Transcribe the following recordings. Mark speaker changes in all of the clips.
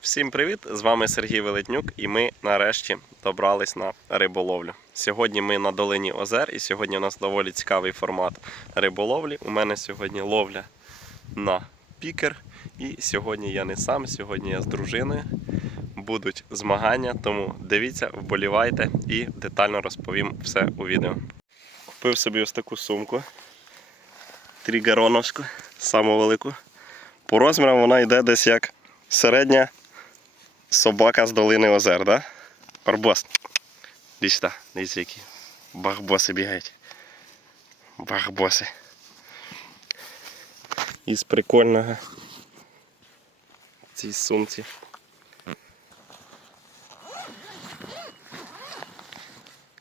Speaker 1: Всім привіт! З вами Сергій Велетнюк, і ми нарешті добрались на риболовлю. Сьогодні ми на долині озер, і сьогодні у нас доволі цікавий формат риболовлі. У мене сьогодні ловля на пікер. І сьогодні я не сам, сьогодні я з дружиною. Будуть змагання, тому дивіться, вболівайте і детально розповім все у відео. Купив собі ось таку сумку. Трігероновську, саму велику. По розмірам вона йде десь як середня собака з долини озер, да? Барбос. Іди сюди, дивіться які. Барбоси бігають. Барбоси. Із прикольного цій сумці.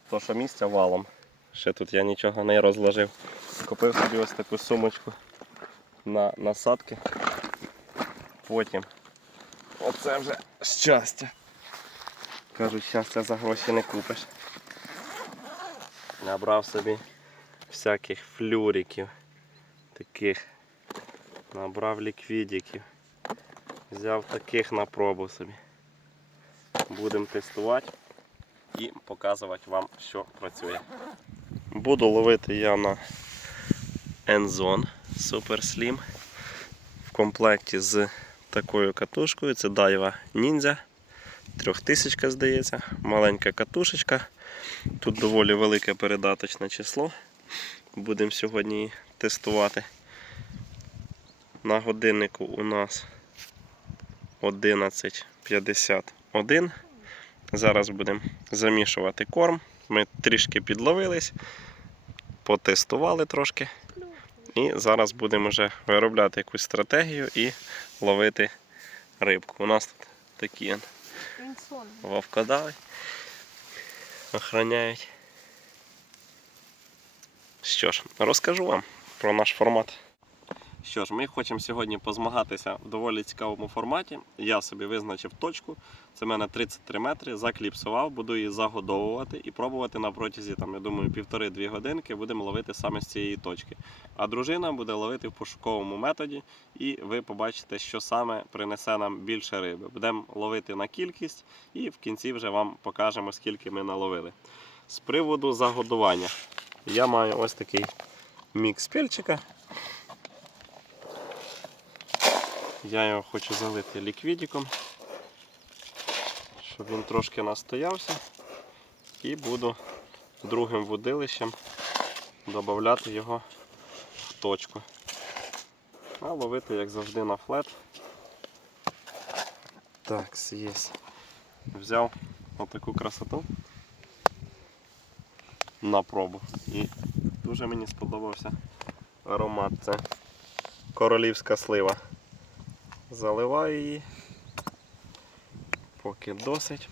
Speaker 1: То, що місця валом. Ще тут я нічого не розложив. Купив собі ось таку сумочку на насадки. Потім Оце вже щастя. Кажуть, щастя за гроші не купиш. Набрав собі всяких флюриків, таких. Набрав ліквідиків. Взяв таких на пробу собі. Будемо тестувати і показувати вам, що працює. Буду ловити я на Enzone Super Slim в комплекті з такою катушкою. Це Daiwa Ninja. Трьохтисячка, здається, маленька катушечка. Тут доволі велике передаточне число. Будемо сьогодні тестувати. На годиннику у нас 11.51. Зараз будемо замішувати корм. Ми трішки підловились, потестували трошки. І зараз будемо вже виробляти якусь стратегію і ловити рибку. У нас тут такі вовкодали, охороняють. Що ж, розкажу вам про наш формат. Що ж, ми хочемо сьогодні позмагатися в доволі цікавому форматі. Я собі визначив точку. Це в мене 33 метри, закліпсував, буду її загодовувати і пробувати на протязі, там, я думаю, півтори-дві годинки будемо ловити саме з цієї точки. А дружина буде ловити в пошуковому методі, і ви побачите, що саме принесе нам більше риби. Будемо ловити на кількість і в кінці вже вам покажемо, скільки ми наловили. З приводу загодування. Я маю ось такий мікс пельчика. Я його хочу залити ліквідиком, щоб він трошки настоявся. І буду другим водилищем додати його в точку. А ловити, як завжди, на флет. Так, є. Взяв отаку красоту на пробу. І дуже мені сподобався аромат. Це королівська слива. Заливаю її, поки досить.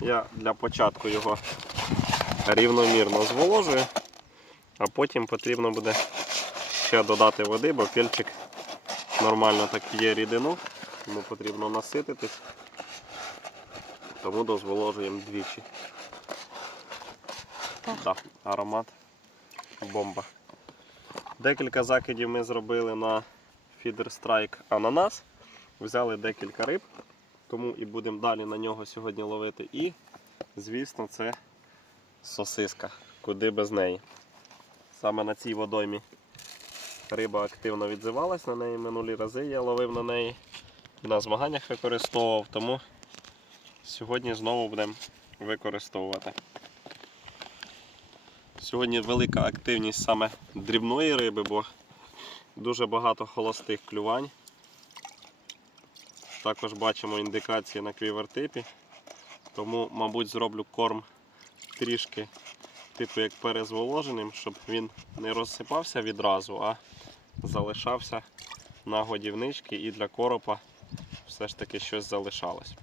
Speaker 1: Я для початку його рівномірно зволожую, а потім потрібно буде ще додати води, бо пільчик нормально так п'є рідину, йому потрібно насититись, тому дозволожуємо двічі. Так, аромат бомба. Декілька закидів ми зробили на Feeder Strike ананас. Взяли декілька риб, тому і будемо далі на нього сьогодні ловити. І, звісно, це сосиска, куди без неї. Саме на цій водоймі риба активно відзивалась на неї минулі рази. Я ловив на неї і на змаганнях використовував, тому сьогодні знову будемо використовувати. Сьогодні велика активність саме дрібної риби, бо дуже багато холостих клювань. Також бачимо індикації на квівертипі, тому, мабуть, зроблю корм трішки типу як перезволоженим, щоб він не розсипався відразу, а залишався на годівнички і для коропа все ж таки щось залишалось.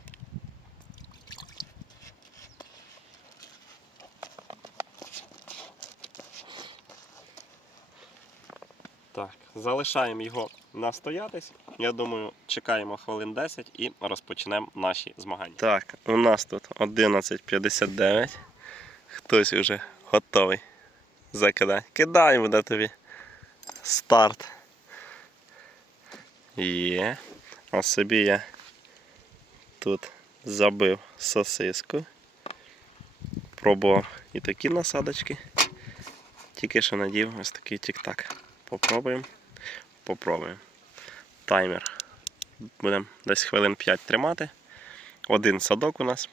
Speaker 1: Так, залишаємо його настоятись. Я думаю, чекаємо хвилин 10 і розпочнемо наші змагання. Так, у нас тут 11.59. Хтось вже готовий закидати. Кидай буде тобі. старт. Є. А собі я тут забив сосиску. Пробував і такі насадочки. Тільки що надів ось такий тік-так. Попробуємо. Попробуємо. Таймер. Будемо десь хвилин 5 тримати. Один садок у нас.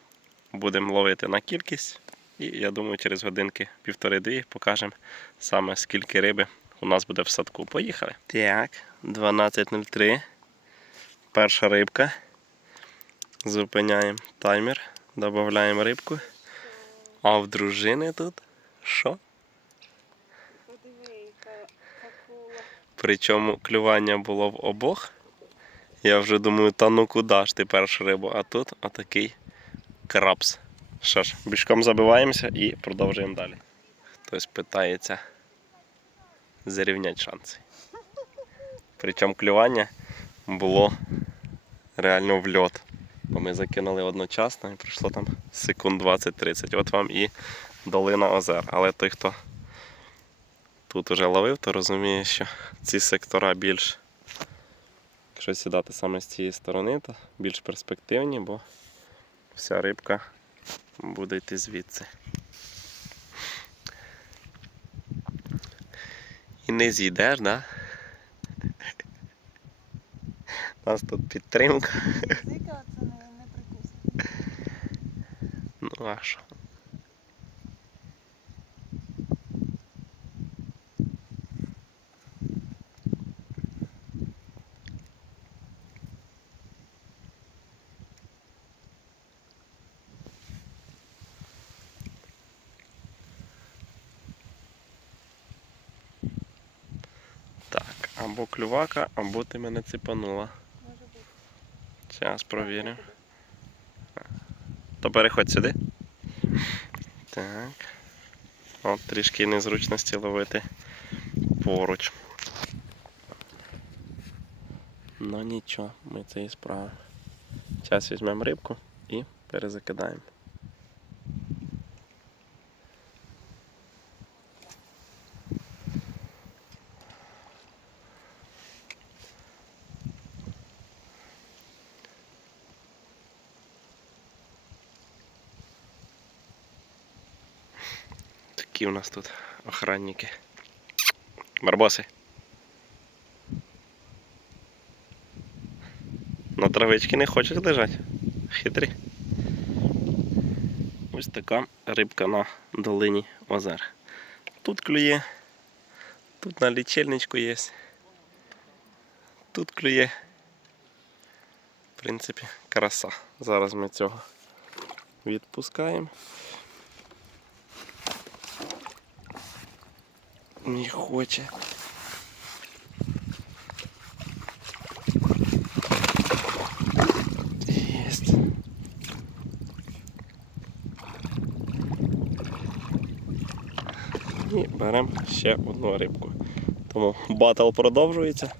Speaker 1: Будемо ловити на кількість. І я думаю, через годинки півтори-дві покажемо саме скільки риби у нас буде в садку. Поїхали. Так, 12.03. Перша рибка. Зупиняємо таймер, додаємо рибку. А в дружини тут що? Причому клювання було в обох. Я вже думаю, та ну куди ж ти першу рибу, а тут отакий крабс. Що ж, бішком забиваємося і продовжуємо далі. Хтось питається зарівняти шанси. Причому клювання було реально в льот. Бо ми закинули одночасно і пройшло там секунд 20-30. От вам і долина озер. Але той, хто тут уже ловив, то розуміє, що ці сектора більш, якщо сідати саме з цієї сторони, то більш перспективні, бо вся рибка буде йти звідси. І не з'їдеш, да? У нас тут підтримка. Ну а що? Так, або клювака, або ти мене ціпанула.
Speaker 2: Може бути.
Speaker 1: Зараз провірю. То переходь сюди. Так. От трішки незручності ловити поруч. Ну нічого, ми це і справимо. Зараз візьмемо рибку і перезакидаємо. Такі у нас тут охранники. Барбоси. На травички не хочеш лежати? Хитрі. Ось така рибка на долині озер. Тут клює, тут на лічильничку є. Тут клює. В принципі, краса. Зараз ми цього відпускаємо. Не хоче. І беремо ще одну рибку. Тому батл продовжується.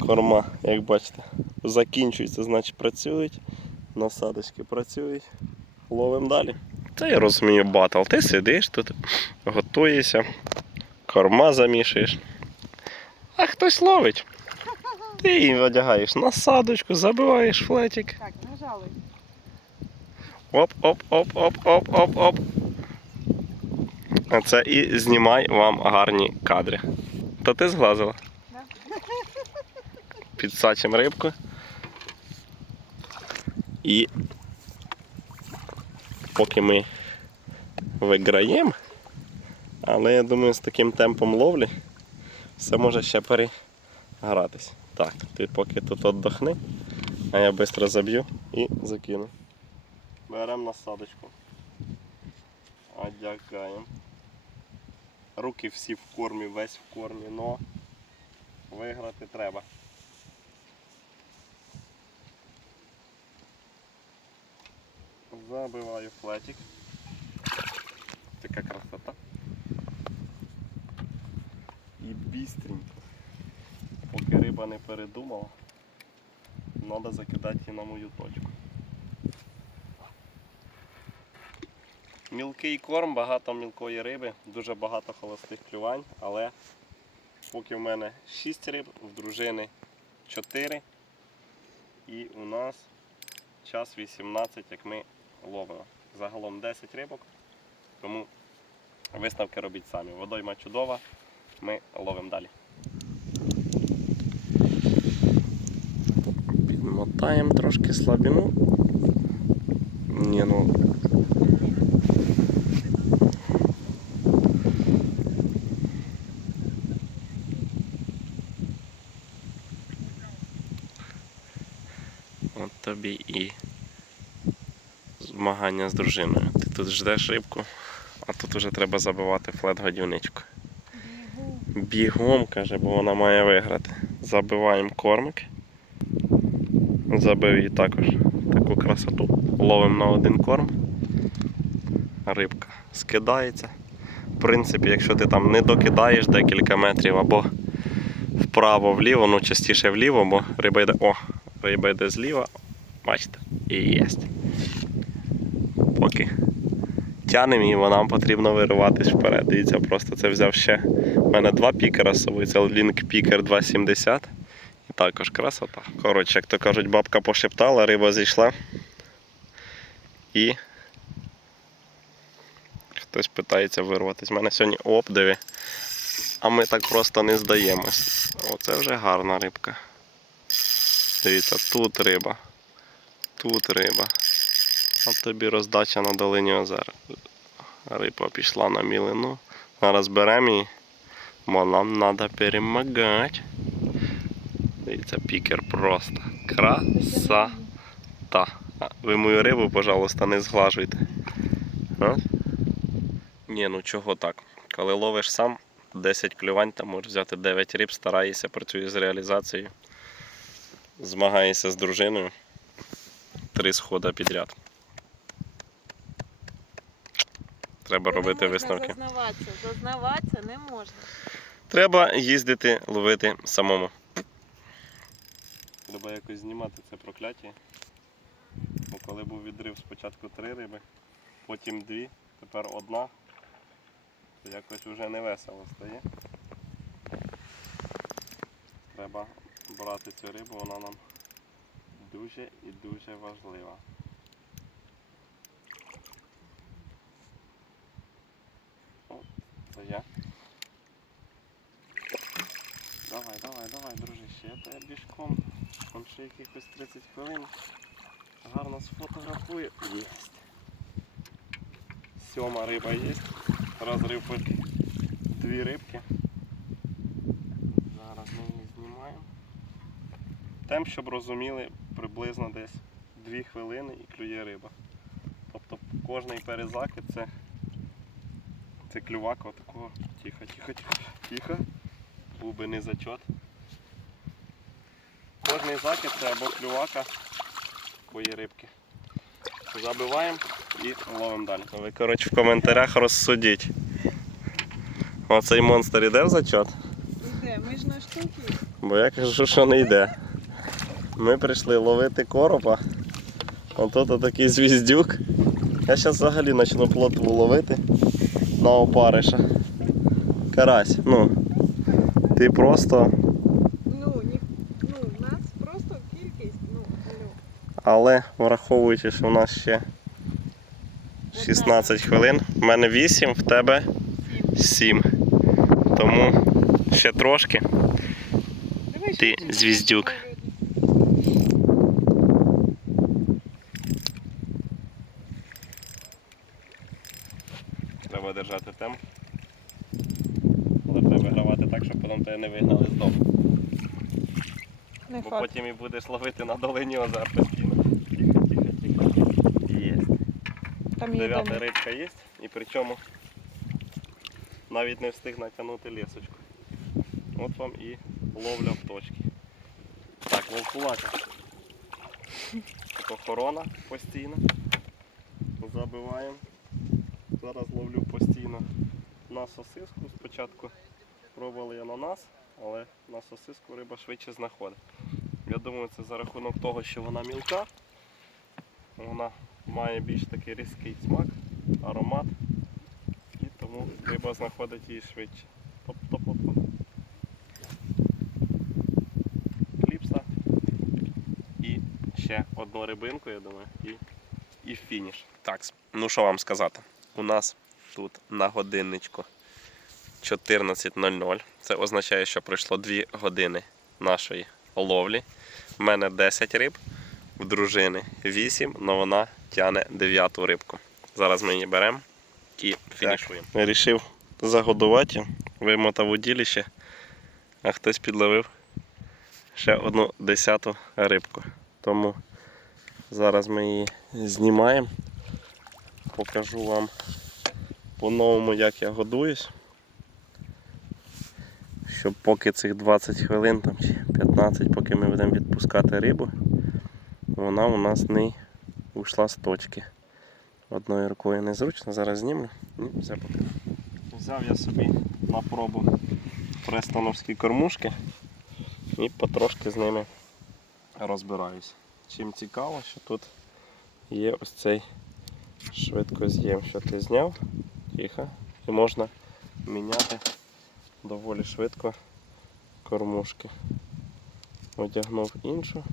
Speaker 1: Корма, як бачите, закінчується, значить працюють. Насадочки працюють. Ловимо далі. Це я розумію батл. Ти сидиш тут, готуєшся корма замішуєш. А хтось ловить. Ти її одягаєш насадочку, забиваєш флетик.
Speaker 2: Так, не жалуй.
Speaker 1: Оп-оп-оп-оп-оп-оп-оп. А це і знімай вам гарні кадри. То ти зглазила?
Speaker 2: Да.
Speaker 1: Підсачимо рибку. І поки ми виграємо, але я думаю, з таким темпом ловлі все може ще перегратись. Так, ти поки тут віддохни, а я швидко заб'ю і закину. Беремо насадочку. Одягаємо. Руки всі в кормі, весь в кормі, но виграти треба. Забиваю флетик. Така красота. І бістренько. Поки риба не передумала, треба закидати її на мою точку. Мілкий корм, багато мілкої риби, дуже багато холостих клювань, але Поки в мене 6 риб, в дружини 4. І у нас час 18, як ми ловимо. Загалом 10 рибок. Тому висновки робіть самі. Водойма чудова. Ми ловимо далі. Підмотаємо трошки слабину. Ні, ну. От тобі і змагання з дружиною. Ти тут ждеш рибку, а тут уже треба забивати флет годівничку.
Speaker 2: Бігу.
Speaker 1: Бігом, каже, бо вона має виграти. Забиваємо кормик. Забив її також таку красоту. Ловимо на один корм. Рибка скидається. В принципі, якщо ти там не докидаєш декілька метрів або вправо-вліво, ну частіше вліво, бо риба йде. О, риба йде зліва. Бачите, і єсть. Поки тянемо її, бо нам потрібно вириватись вперед. Дивіться, просто це взяв ще. У мене два пікера з собою. Це Link Picker 270. І також красота. Коротше, як то кажуть, бабка пошептала, риба зійшла. І хтось питається вирватися. У мене сьогодні оп, диви. А ми так просто не здаємось. Оце вже гарна рибка. Дивіться, тут риба. Тут риба. От тобі роздача на долині озера. Риба пішла на мілину. Зараз беремо її, нам треба перемагати. Дивіться, пікер просто. Краса. Та. Ви мою рибу, пожалуйста, не зглажуйте. А? Ні, ну чого так? Коли ловиш сам 10 клювань, там можеш взяти 9 риб, стараєшся, працюєш з реалізацією, змагаєшся з дружиною. Три схода підряд. Треба робити
Speaker 2: не можна
Speaker 1: висновки.
Speaker 2: Зазнаватися. Зазнаватися не можна.
Speaker 1: Треба їздити ловити самому. Треба якось знімати це прокляття. Бо коли був відрив спочатку три риби, потім дві, тепер одна, то якось вже не весело стає. Треба брати цю рибу, вона нам дуже і дуже важлива. От, це я. Давай, давай, дружище, я тебе бішком. Там ще якихось 30 хвилин. Гарно сфотографую. Єсть. Сьома риба є. Розрив дві рибки. Зараз ми її знімаємо. Темп, щоб розуміли, приблизно десь 2 хвилини і клює риба. Тобто кожний перезакид це, це клювак отакого. Тихо, тихо, тихо, тихо. Був би не зачот. Кожний закид це або клювака такої рибки. Забиваємо і ловимо далі. Ви, коротше, в коментарях розсудіть. Оцей монстр іде в зачот,
Speaker 2: Іде, ми ж на штуки.
Speaker 1: бо я кажу, що не йде. Ми прийшли ловити коропа. Ото такий звіздюк. Я зараз взагалі почну плотву ловити на опариша. Карась, ну. Ти просто
Speaker 2: Ну, ні, ну, у нас просто кількість, ну, алло.
Speaker 1: Але враховуючи, що в нас ще 16 хвилин, в мене 8, в тебе 7. Тому ще трошки. Ти звіздюк. Треба держати темп. Але треба вигравати так, щоб потім тебе не вигнали з дому.
Speaker 2: Не
Speaker 1: Бо
Speaker 2: факт.
Speaker 1: потім і будеш ловити на долині озер постійно. Тихо, тихо, тихо. Є.
Speaker 2: Там є
Speaker 1: Дев'ята рибка є, і причому навіть не встиг натягнути лісочку. От вам і ловля в точці. Так, вовкулака. Тут охорона постійно. Забиваємо. Зараз ловлю постійно на сосиску. Спочатку пробували я на нас, але на сосиску риба швидше знаходить. Я думаю, це за рахунок того, що вона мілка. Вона має більш такий різкий смак, аромат і тому риба знаходить її швидше. Топ -топ -топ. Кліпса і ще одну рибинку, я думаю, і і фініш. Так, ну що вам сказати? У нас тут на годинничку 14.00. Це означає, що пройшло 2 години нашої ловлі. У мене 10 риб, в дружини 8, але вона тягне 9 рибку. Зараз ми її беремо і фінішуємо. Рішив загодувати, вимотав уділище, а хтось підловив ще одну десяту рибку. Тому зараз ми її знімаємо. Покажу вам по-новому, як я годуюсь. Щоб поки цих 20 хвилин там, чи 15, поки ми будемо відпускати рибу, вона у нас не ушла з точки. Одною рукою незручно, зараз знімлю і все покажу. Взяв я собі на пробу престоновські кормушки і потрошки з ними розбираюсь. Чим цікаво, що тут є ось цей швидкоз'єм, що ти зняв, тихо, і можна міняти доволі швидко кормушки. Одягнув іншу.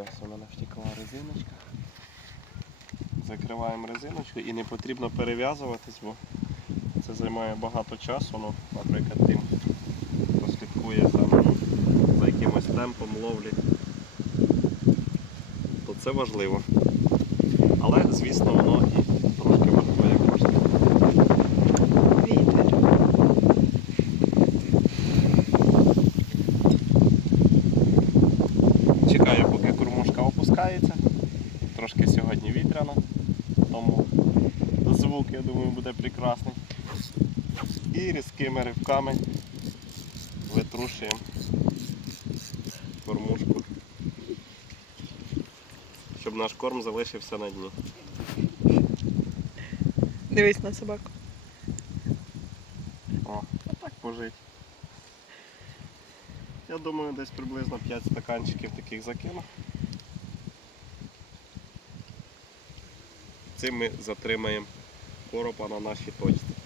Speaker 1: Зараз у мене втікла резиночка. Закриваємо резиночку і не потрібно перев'язуватись, бо це займає багато часу. Ну, наприклад, тим, хто слідкує за, за якимось темпом ловлі, то це важливо. Але, звісно, воно і трошки вартує коштів.
Speaker 2: Вітер.
Speaker 1: Чекаю, поки кормушка опускається. Трошки сьогодні вітряно, тому звук, я думаю, буде прекрасний. І різкими ривками витрушуємо кормушку, щоб наш корм залишився на дні.
Speaker 2: Дивись на собаку.
Speaker 1: О, отак пожить. Я думаю, десь приблизно 5 стаканчиків таких закину. Цим ми затримаємо коропа на нашій точці.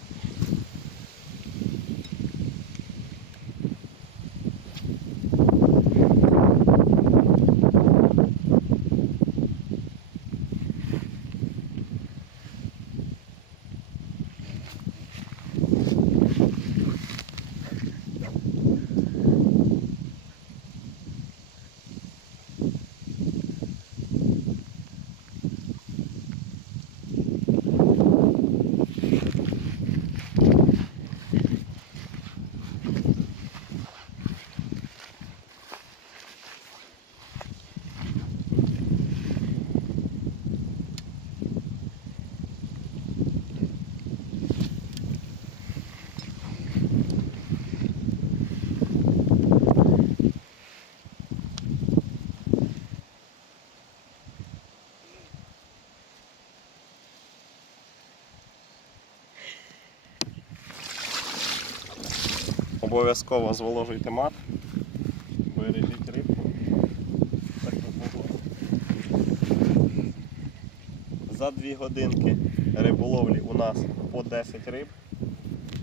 Speaker 1: Обов'язково зволожуйте мат, бережіть рибку. Так. За 2 годинки риболовлі у нас по 10 риб.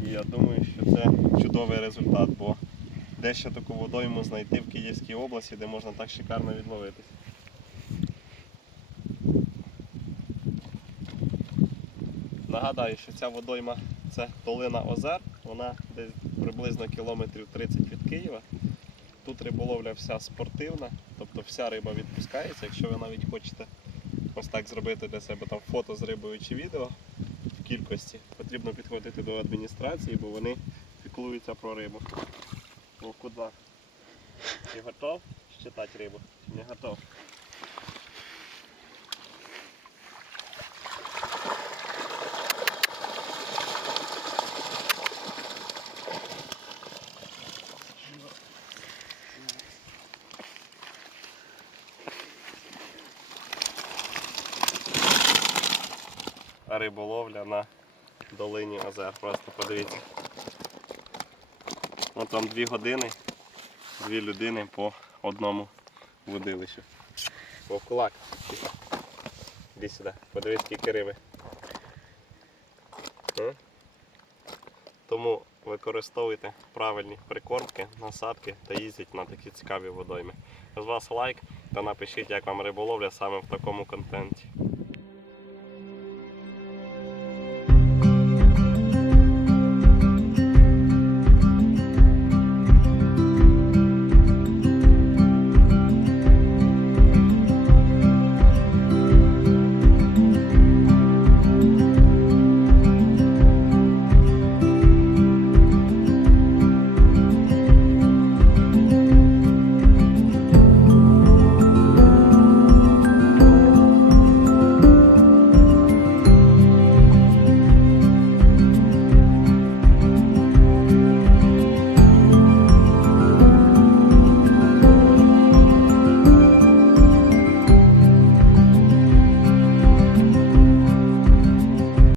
Speaker 1: І я думаю, що це чудовий результат, бо де ще таку водойму знайти в Київській області, де можна так шикарно відловитись. Нагадаю, що ця водойма це долина озер, вона десь приблизно кілометрів 30 від Києва. Тут риболовля вся спортивна, тобто вся риба відпускається. Якщо ви навіть хочете ось так зробити для себе там фото з рибою чи відео в кількості, потрібно підходити до адміністрації, бо вони піклуються про рибу. О? Ти готов щитати рибу? Не готов? Риболовля на долині озер. Просто подивіться. От там дві години, дві людини по одному водилищу. О, кулак. Іди сюди, подивись, скільки риби. Тому використовуйте правильні прикормки, насадки та їздіть на такі цікаві водойми. З вас лайк та напишіть, як вам риболовля саме в такому контенті.